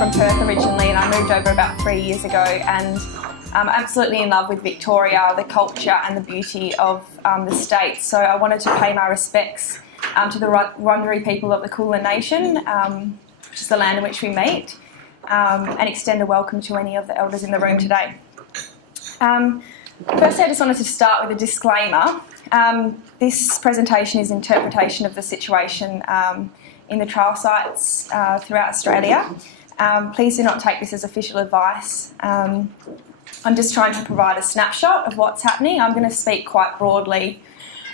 from Perth originally, and I moved over about 3 years ago, and I'm absolutely in love with Victoria, the culture and the beauty of the state. So I wanted to pay my respects to the Wurundjeri people of the Kulin Nation, which is the land in which we meet, and extend a welcome to any of the elders in the room today. Firstly, I just wanted to start with a disclaimer. This presentation is an interpretation of the situation in the trial sites throughout Australia. Please do not take this as official advice. I'm just trying to provide a snapshot of what's happening. I'm going to speak quite broadly.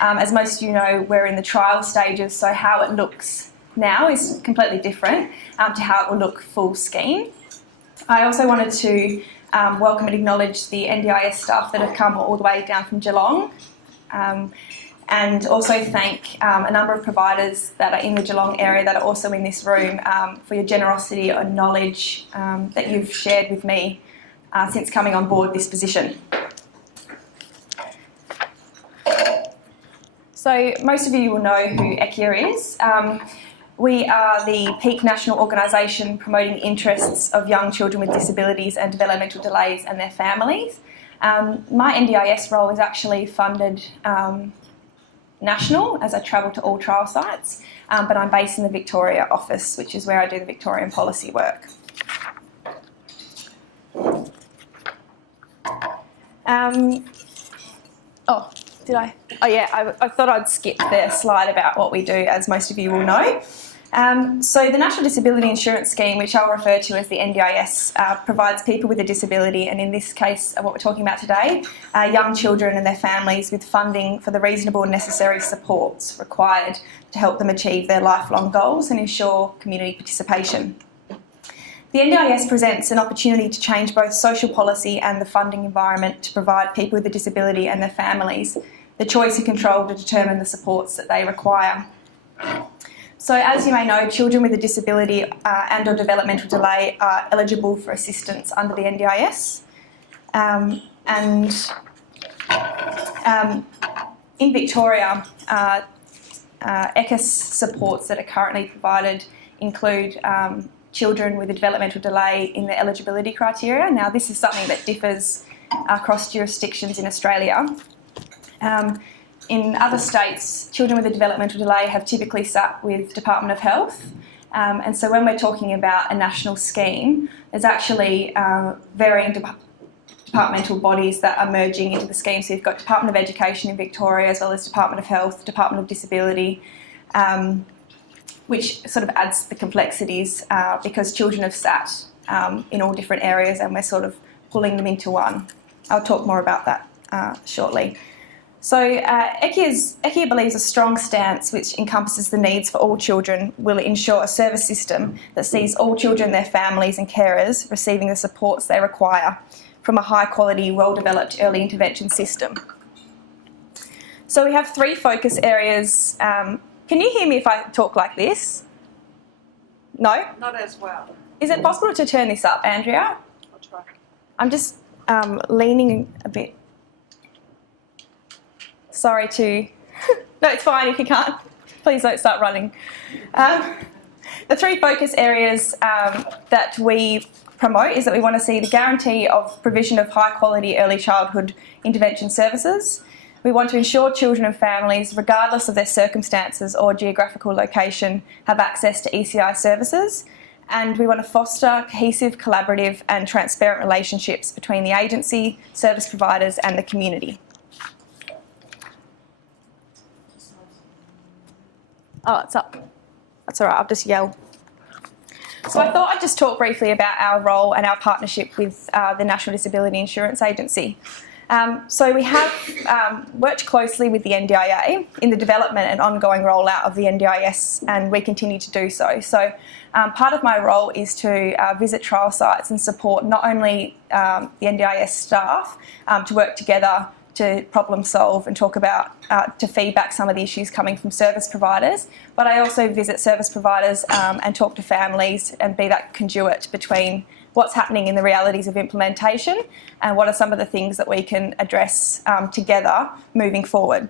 As most of you know, we're in the trial stages, so how it looks now is completely different to how it will look full scheme. I also wanted to welcome and acknowledge the NDIS staff that have come all the way down from Geelong, and also thank a number of providers that are in the Geelong area that are also in this room for your generosity and knowledge that you've shared with me since coming on board this position. So most of you will know who ECIA is. We are the peak national organisation promoting the interests of young children with disabilities and developmental delays and their families. My NDIS role is actually funded national as I travel to all trial sites, but I'm based in the Victoria office, which is where I do the Victorian policy work. I thought I'd skip the slide about what we do, as most of you will know. So the National Disability Insurance Scheme, which I'll refer to as the NDIS, provides people with a disability, and in this case, what we're talking about today, young children and their families with funding for the reasonable and necessary supports required to help them achieve their lifelong goals and ensure community participation. The NDIS presents an opportunity to change both social policy and the funding environment to provide people with a disability and their families the choice and control to determine the supports that they require. So as you may know, children with a disability and or developmental delay are eligible for assistance under the NDIS. In Victoria, ECIS supports that are currently provided include children with a developmental delay in the eligibility criteria. Now, this is something that differs across jurisdictions in Australia. In other states, children with a developmental delay have typically sat with Department of Health, and so when we're talking about a national scheme, there's actually varying departmental bodies that are merging into the scheme. So you've got Department of Education in Victoria, as well as Department of Health, Department of Disability, which sort of adds the complexities because children have sat in all different areas and we're sort of pulling them into one. I'll talk more about that shortly. So ECIA believes a strong stance which encompasses the needs for all children will ensure a service system that sees all children, their families and carers receiving the supports they require from a high quality, well-developed early intervention system. So we have 3 focus areas. Can you hear me if I talk like this? No? Not as well. Is it possible to turn this up, Andrea? I'll try. I'm just leaning a bit. Sorry to... No, it's fine if you can't. Please don't start running. The 3 focus areas that we promote is that we want to see the guarantee of provision of high quality early childhood intervention services. We want to ensure children and families, regardless of their circumstances or geographical location, have access to ECI services. And we want to foster cohesive, collaborative and transparent relationships between the agency, service providers and the community. Oh, it's up. That's all right, I'll just yell. So I thought I'd just talk briefly about our role and our partnership with the National Disability Insurance Agency. So we have worked closely with the NDIA in the development and ongoing rollout of the NDIS, and we continue to do so. So part of my role is to visit trial sites and support not only the NDIS staff to work together to problem solve and talk about, to feedback some of the issues coming from service providers, but I also visit service providers and talk to families and be that conduit between what's happening in the realities of implementation and what are some of the things that we can address together moving forward.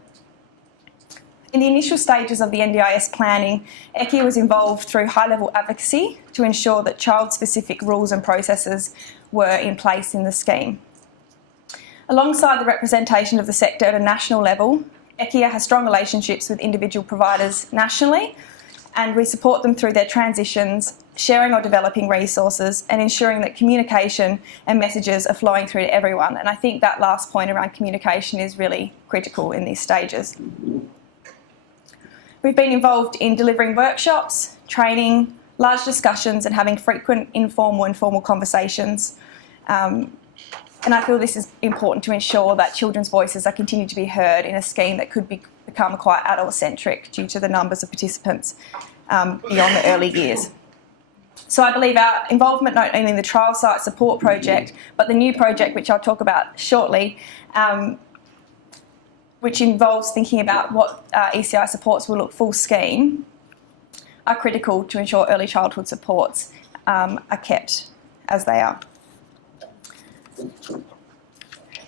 In the initial stages of the NDIS planning, ECIA was involved through high-level advocacy to ensure that child-specific rules and processes were in place in the scheme. Alongside the representation of the sector at a national level, ECIA has strong relationships with individual providers nationally, and we support them through their transitions, sharing or developing resources and ensuring that communication and messages are flowing through to everyone. And I think that last point around communication is really critical in these stages. We've been involved in delivering workshops, training, large discussions and having frequent informal and formal conversations. And I feel this is important to ensure that children's voices are continued to be heard in a scheme that could become quite adult-centric due to the numbers of participants beyond the early years. So I believe our involvement not only in the trial site support project, but the new project, which I'll talk about shortly, which involves thinking about what ECI supports will look full scheme, are critical to ensure early childhood supports are kept as they are.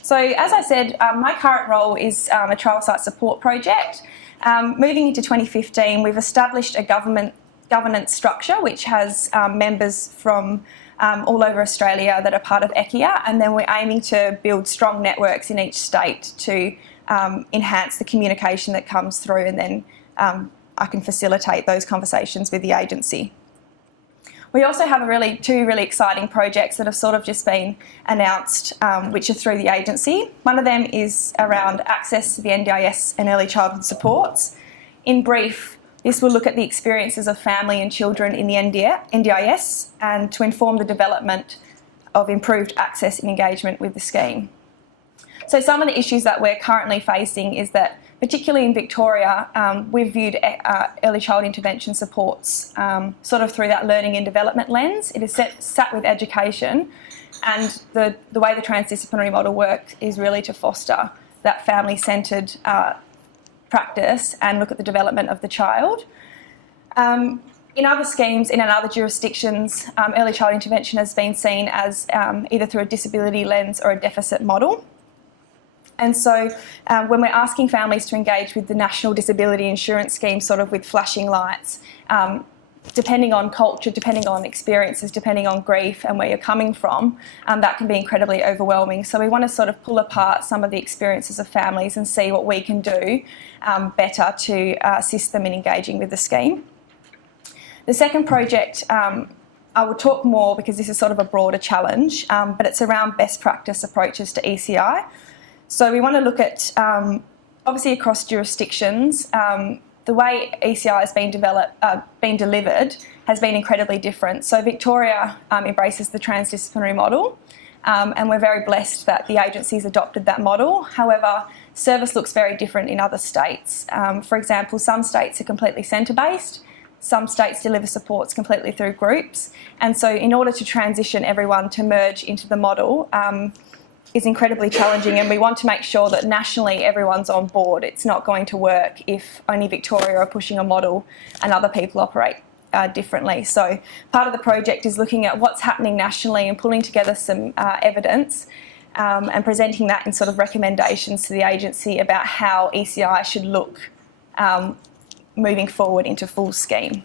So as I said, my current role is a trial site support project. Moving into 2015, we've established a governance structure which has members from all over Australia that are part of ECIA, and then we're aiming to build strong networks in each state to enhance the communication that comes through, and then I can facilitate those conversations with the agency. We also have two really exciting projects that have sort of just been announced, which are through the agency. One of them is around access to the NDIS and early childhood supports. In brief, this will look at the experiences of family and children in the NDIS and to inform the development of improved access and engagement with the scheme. So some of the issues that we're currently facing is that, particularly in Victoria, we've viewed early child intervention supports sort of through that learning and development lens. It is sat with education, and the way the transdisciplinary model works is really to foster that family-centred practice and look at the development of the child. In other schemes, in other jurisdictions, early child intervention has been seen as either through a disability lens or a deficit model. And so when we're asking families to engage with the National Disability Insurance Scheme sort of with flashing lights, depending on culture, depending on experiences, depending on grief and where you're coming from, that can be incredibly overwhelming. So we want to sort of pull apart some of the experiences of families and see what we can do better to assist them in engaging with the scheme. The second project, I will talk more because this is sort of a broader challenge, but it's around best practice approaches to ECI. So we want to look at, obviously across jurisdictions, the way ECI has been delivered has been incredibly different. So Victoria embraces the transdisciplinary model, and we're very blessed that the agency's adopted that model. However, service looks very different in other states. For example, some states are completely centre-based, some states deliver supports completely through groups, and so in order to transition everyone to merge into the model, is incredibly challenging, and we want to make sure that nationally everyone's on board. It's not going to work if only Victoria are pushing a model and other people operate differently. So part of the project is looking at what's happening nationally and pulling together some evidence and presenting that in sort of recommendations to the agency about how ECI should look moving forward into full scheme.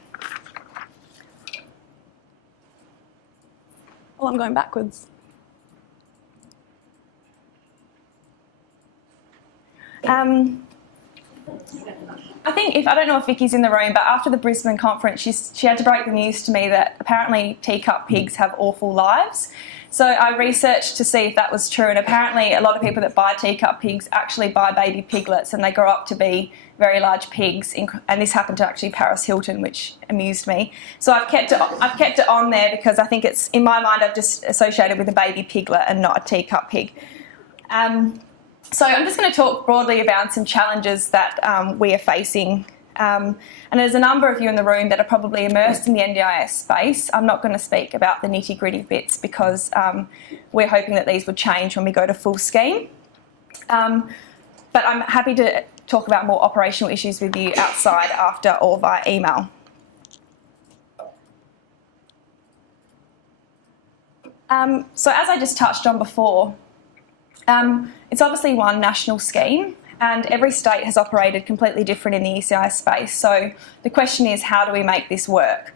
Well, I'm going backwards. I think I don't know if Vicky's in the room, but after the Brisbane conference, she had to break the news to me that apparently teacup pigs have awful lives. So I researched to see if that was true, and apparently a lot of people that buy teacup pigs actually buy baby piglets, and they grow up to be very large pigs. And this happened to actually Paris Hilton, which amused me. So I've kept it on there because I think it's, in my mind, I've just associated with a baby piglet and not a teacup pig. So I'm just going to talk broadly about some challenges that we are facing. And there's a number of you in the room that are probably immersed in the NDIS space. I'm not going to speak about the nitty-gritty bits because we're hoping that these would change when we go to full scheme. But I'm happy to talk about more operational issues with you outside, after, or via email. So as I just touched on before, it's obviously one national scheme. and every state has operated completely different in the ECI space. So the question is, how do we make this work?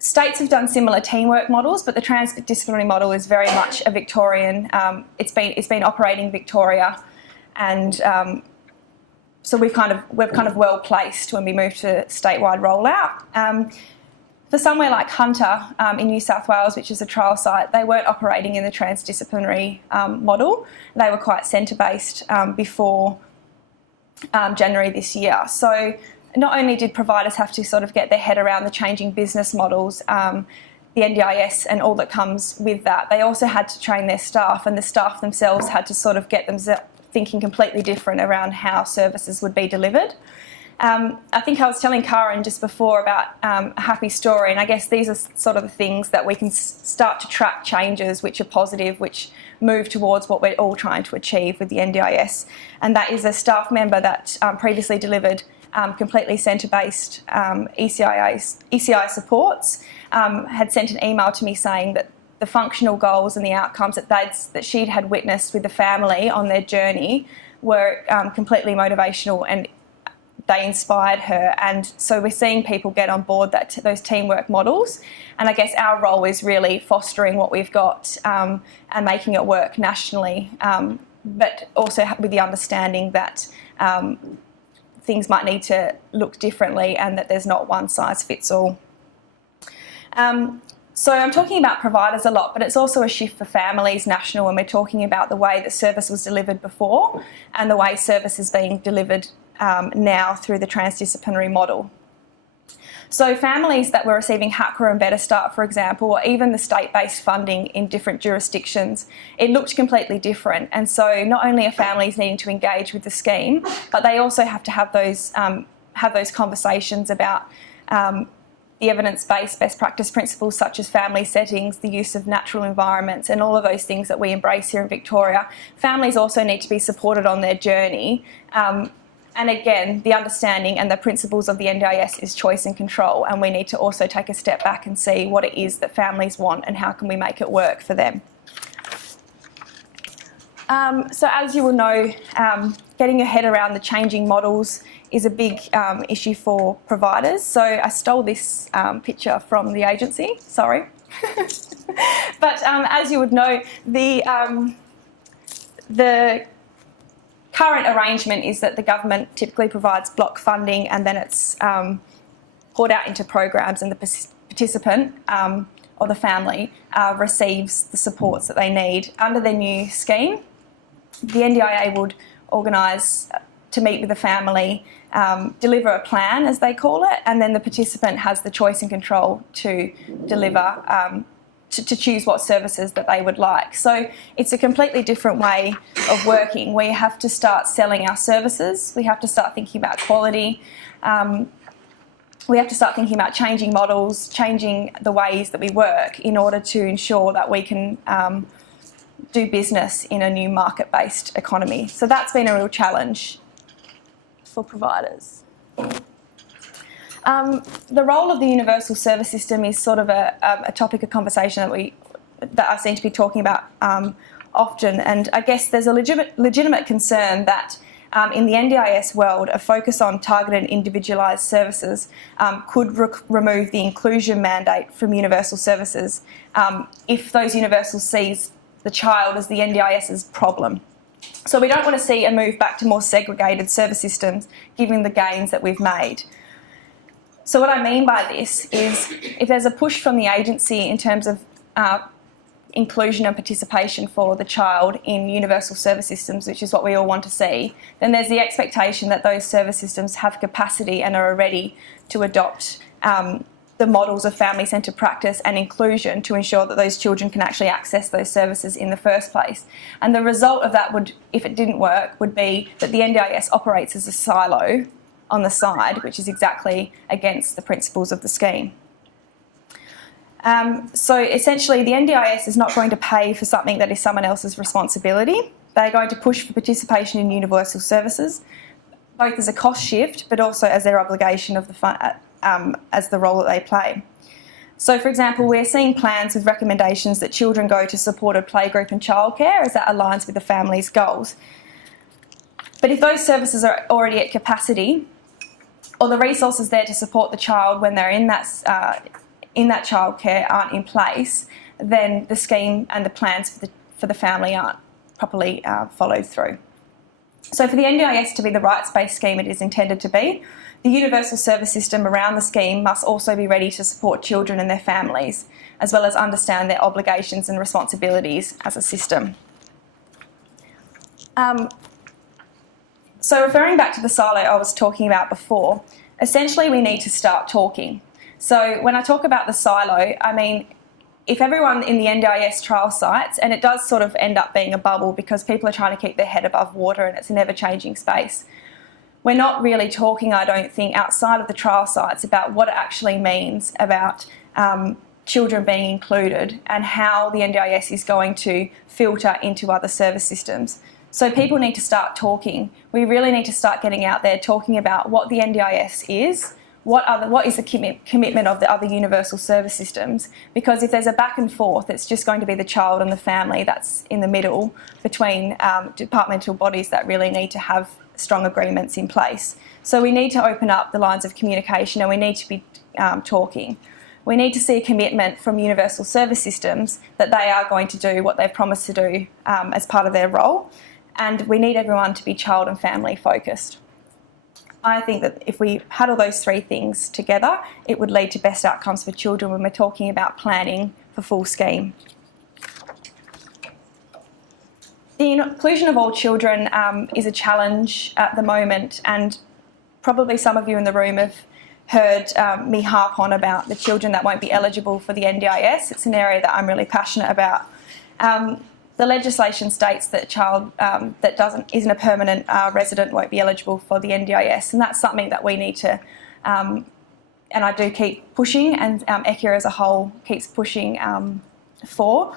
States have done similar teamwork models, but the transdisciplinary model is very much a Victorian. It's been operating in Victoria, and so we're kind of well placed when we move to statewide rollout. For somewhere like Hunter in New South Wales, which is a trial site, they weren't operating in the transdisciplinary model. They were quite centre-based before January this year. So not only did providers have to sort of get their head around the changing business models, the NDIS and all that comes with that, they also had to train their staff, and the staff themselves had to sort of get them thinking completely different around how services would be delivered. I think I was telling Karen just before about a happy story, and I guess these are sort of the things that we can start to track changes which are positive, which move towards what we're all trying to achieve with the NDIS. And that is a staff member that previously delivered completely centre-based ECI supports, had sent an email to me saying that the functional goals and the outcomes that she'd had witnessed with the family on their journey were completely motivational, and they inspired her. And so we're seeing people get on board those teamwork models, and I guess our role is really fostering what we've got and making it work nationally, but also with the understanding that things might need to look differently and that there's not one size fits all. So I'm talking about providers a lot, but it's also a shift for families national when we're talking about the way that service was delivered before and the way service is being delivered now through the transdisciplinary model. So families that were receiving HACRA and Better Start, for example, or even the state-based funding in different jurisdictions, it looked completely different. And so not only are families needing to engage with the scheme, but they also have to have those conversations about the evidence-based best practice principles such as family settings, the use of natural environments, and all of those things that we embrace here in Victoria. Families also need to be supported on their journey. And again, the understanding and the principles of the NDIS is choice and control, and we need to also take a step back and see what it is that families want and how can we make it work for them. So as you will know, getting your head around the changing models is a big issue for providers. So I stole this picture from the agency, sorry. But as you would know, the current arrangement is that the government typically provides block funding, and then it's poured out into programs, and the participant or the family receives the supports that they need. Under the new scheme, the NDIA would organise to meet with the family, deliver a plan, as they call it, and then the participant has the choice and control to deliver, to choose what services that they would like. So it's a completely different way of working. We have to start selling our services. We have to start thinking about quality. We have to start thinking about changing models, changing the ways that we work in order to ensure that we can do business in a new market-based economy. So that's been a real challenge for providers. The role of the universal service system is sort of a topic of conversation that I seem to be talking about often, and I guess there's a legitimate concern that in the NDIS world, a focus on targeted and individualised services could remove the inclusion mandate from universal services if those universals sees the child as the NDIS's problem. So we don't want to see a move back to more segregated service systems given the gains that we've made. So what I mean by this is if there's a push from the agency in terms of inclusion and participation for the child in universal service systems, which is what we all want to see, then there's the expectation that those service systems have capacity and are ready to adopt the models of family-centred practice and inclusion to ensure that those children can actually access those services in the first place. And the result of that would, if it didn't work, would be that the NDIS operates as a silo on the side, which is exactly against the principles of the scheme. So essentially the NDIS is not going to pay for something that is someone else's responsibility. They're going to push for participation in universal services, both as a cost shift but also as their obligation of the as the role that they play. So, for example, we're seeing plans with recommendations that children go to supported playgroup and childcare as that aligns with the family's goals. But if those services are already at capacity, or the resources there to support the child when they're in that childcare aren't in place, then the scheme and the plans for the family aren't properly followed through. So for the NDIS to be the rights-based scheme it is intended to be, the universal service system around the scheme must also be ready to support children and their families, as well as understand their obligations and responsibilities as a system. So referring back to the silo I was talking about before, essentially we need to start talking. So when I talk about the silo, I mean, if everyone in the NDIS trial sites, and it does sort of end up being a bubble because people are trying to keep their head above water and it's an ever-changing space, we're not really talking, I don't think, outside of the trial sites about what it actually means about children being included and how the NDIS is going to filter into other service systems. So people need to start talking. We really need to start getting out there talking about what the NDIS is, what is the commitment of the other universal service systems, because if there's a back and forth, it's just going to be the child and the family that's in the middle between departmental bodies that really need to have strong agreements in place. So we need to open up the lines of communication and we need to be talking. We need to see a commitment from universal service systems that they are going to do what they've promised to do as part of their role, and we need everyone to be child and family focused. I think that if we had all those three things together, it would lead to best outcomes for children when we're talking about planning for full scheme. The inclusion of all children is a challenge at the moment, and probably some of you in the room have heard me harp on about the children that won't be eligible for the NDIS. It's an area that I'm really passionate about. The legislation states that a child that isn't a permanent resident won't be eligible for the NDIS, and that's something that we need to, and I do keep pushing, and ECIA as a whole keeps pushing for.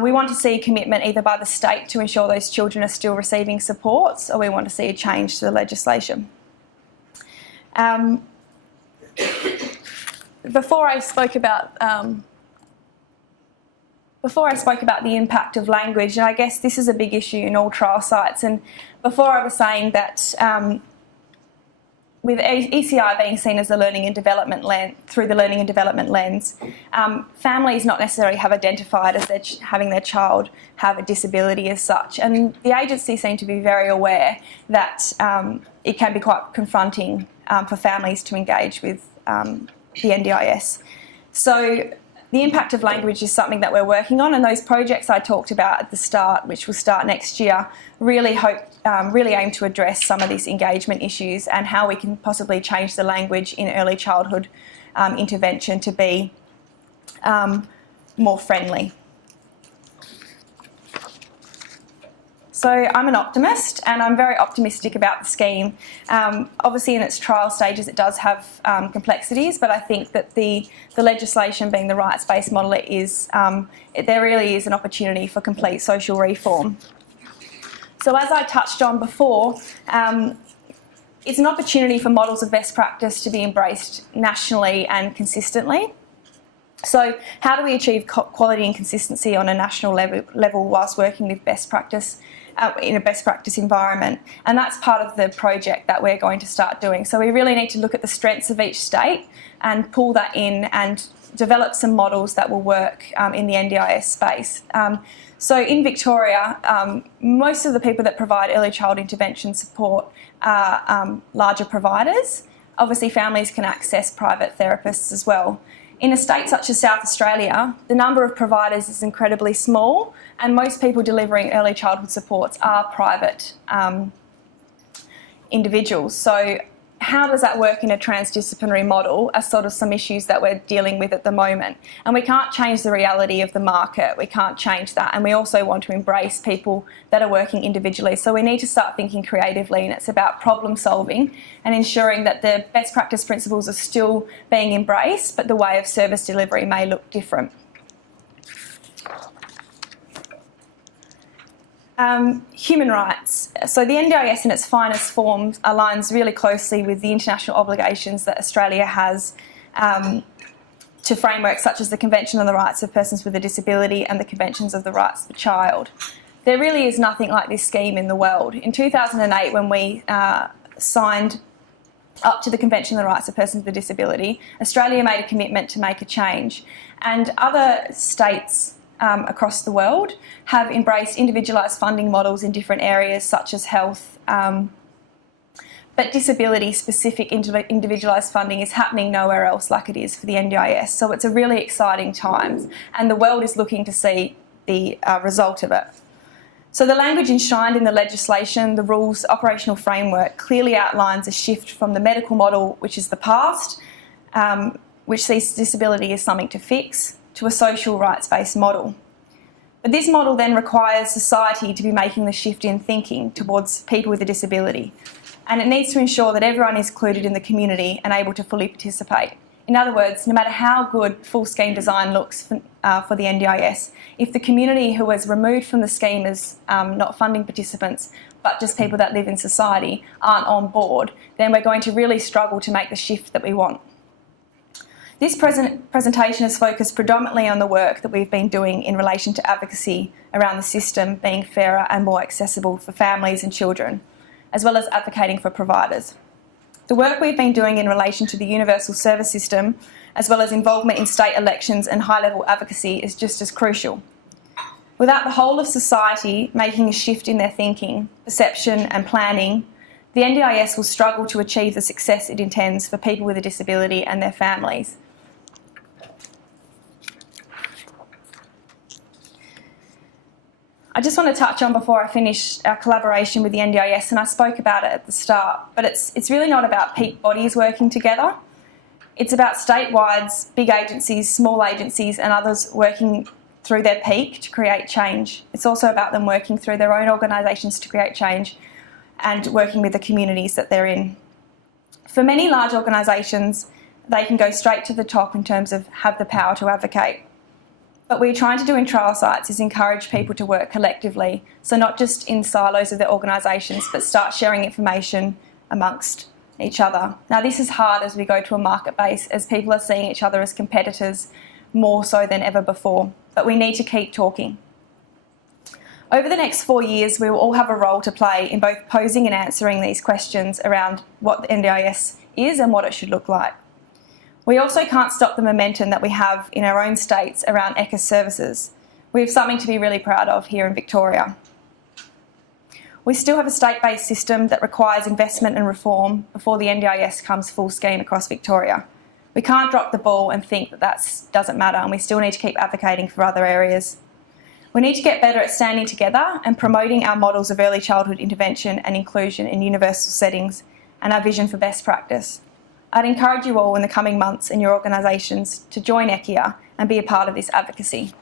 We want to see commitment either by the state to ensure those children are still receiving supports, or we want to see a change to the legislation. Before I spoke about the impact of language, and I guess this is a big issue in all trial sites, and before I was saying that with ECI being seen as the learning and development through the learning and development lens, families not necessarily have identified as having their child have a disability as such, and the agency seem to be very aware that it can be quite confronting for families to engage with the NDIS. So the impact of language is something that we're working on, and those projects I talked about at the start, which will start next year, really aim to address some of these engagement issues and how we can possibly change the language in early childhood intervention to be more friendly. So I'm an optimist, and I'm very optimistic about the scheme. Obviously in its trial stages it does have complexities, but I think that the legislation being the rights-based model, there really is an opportunity for complete social reform. So as I touched on before, it's an opportunity for models of best practice to be embraced nationally and consistently. So how do we achieve quality and consistency on a national level whilst working with best practice in a best practice environment? And that's part of the project that we're going to start doing. So we really need to look at the strengths of each state and pull that in and develop some models that will work in the NDIS space. So in Victoria, most of the people that provide early child intervention support are larger providers. Obviously families can access private therapists as well. In a state such as South Australia, the number of providers is incredibly small, and most people delivering early childhood supports are private individuals. So how does that work in a transdisciplinary model are sort of some issues that we're dealing with at the moment. And we can't change the reality of the market, we can't change that, and we also want to embrace people that are working individually. So we need to start thinking creatively, and it's about problem solving and ensuring that the best practice principles are still being embraced, but the way of service delivery may look different. Human rights. So the NDIS in its finest form aligns really closely with the international obligations that Australia has to frameworks such as the Convention on the Rights of Persons with a Disability and the Conventions of the Rights of the Child. There really is nothing like this scheme in the world. In 2008, when we signed up to the Convention on the Rights of Persons with a Disability, Australia made a commitment to make a change, and other states across the world have embraced individualised funding models in different areas such as health, but disability-specific individualised funding is happening nowhere else like it is for the NDIS. So it's a really exciting time, and the world is looking to see the result of it. So the language enshrined in the legislation, the rules, operational framework, clearly outlines a shift from the medical model, which is the past, which sees disability as something to fix, to a social rights-based model. But this model then requires society to be making the shift in thinking towards people with a disability. And it needs to ensure that everyone is included in the community and able to fully participate. In other words, no matter how good full scheme design looks for the NDIS, if the community who is removed from the scheme as not funding participants, but just people that live in society, aren't on board, then we're going to really struggle to make the shift that we want. This presentation is focused predominantly on the work that we've been doing in relation to advocacy around the system being fairer and more accessible for families and children, as well as advocating for providers. The work we've been doing in relation to the universal service system, as well as involvement in state elections and high-level advocacy, is just as crucial. Without the whole of society making a shift in their thinking, perception and planning, the NDIS will struggle to achieve the success it intends for people with a disability and their families. I just want to touch on, before I finish, our collaboration with the NDIS, and I spoke about it at the start, but it's really not about peak bodies working together. It's about statewide, big agencies, small agencies and others working through their peak to create change. It's also about them working through their own organisations to create change and working with the communities that they're in. For many large organisations, they can go straight to the top in terms of have the power to advocate. What we're trying to do in trial sites is encourage people to work collectively, so not just in silos of their organisations, but start sharing information amongst each other. Now, this is hard as we go to a market base, as people are seeing each other as competitors more so than ever before, but we need to keep talking. Over the next 4 years, we will all have a role to play in both posing and answering these questions around what the NDIS is and what it should look like. We also can't stop the momentum that we have in our own states around ECIA services. We have something to be really proud of here in Victoria. We still have a state-based system that requires investment and reform before the NDIS comes full scheme across Victoria. We can't drop the ball and think that doesn't matter, and we still need to keep advocating for other areas. We need to get better at standing together and promoting our models of early childhood intervention and inclusion in universal settings and our vision for best practice. I'd encourage you all in the coming months in your organisations to join ECIA and be a part of this advocacy.